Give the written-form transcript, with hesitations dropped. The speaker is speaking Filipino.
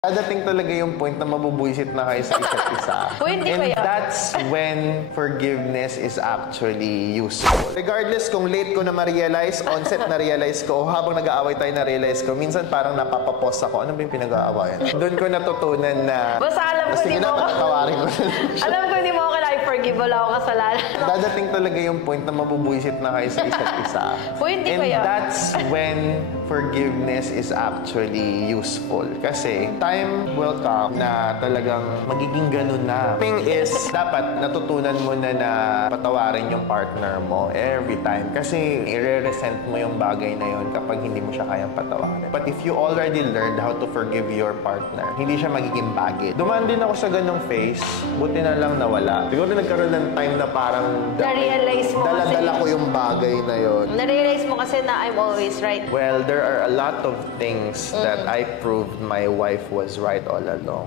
Dadating talaga yung point na mabubuisit na kayo sa isa't isa. Pwede And kaya? that's when forgiveness is actually useful. Regardless kung late ko na ma-realize, onset na-realize ko, o habang nag-aaway tayo na-realize ko, minsan parang napapapos ako. Ano ba yung pinag-aawayan? Doon ko natutunan na... Basta alam ko sige di na, mo ako... patatawarin ko. Alam ko di mo ako i-forgive. Wala ako kasalanan. Dadating talaga yung point na mabubuisit na kayo sa isa't isa. Pwede And kaya? that's when forgiveness is actually useful. Kasi time will come na talagang magiging ganun na. Thing is, dapat natutunan mo na na patawarin yung partner mo every time. Kasi i-resent mo yung bagay na yun kapag hindi mo siya kayang patawarin. But if you already learned how to forgive your partner, hindi siya magiging bagay. Dumaan din ako sa ganung phase, buti na lang nawala. Siguro nagkaroon ng time na parang Na-realize mo kasi... dala-dala ko yung bagay na yun. Na-realize mo kasi na I'm always right. Well, there are a lot of things that I proved my wife was right all along.